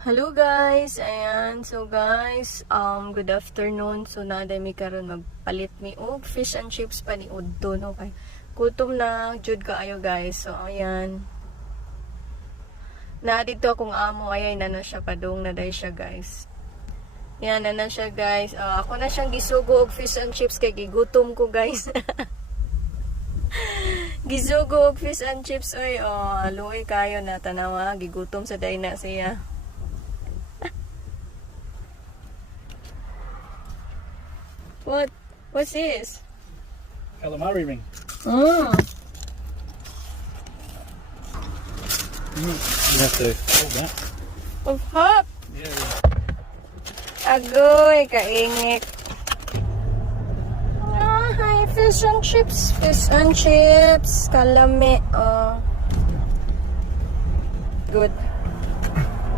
Hello guys, ayan. So guys, good afternoon. So naday mi karon magpalit mi og fish and chips pa ni udto no kay gutom na jud kaayo guys. So ayan. Na dito akong amo ayay na siya padung na day siya guys. Yan na siya guys. Ako na siyang gisugo og fish and chips kay gigutom ko guys. Gisugo og fish and chips oy. Luoy kayo na tanawa gigutom sa day na siya. What's this? Calamari ring. Mm. You have to hold that. Of hop. Yeah. Agoy, kaingit. Hi, fish and chips. Fish and chips. Kalami. Good.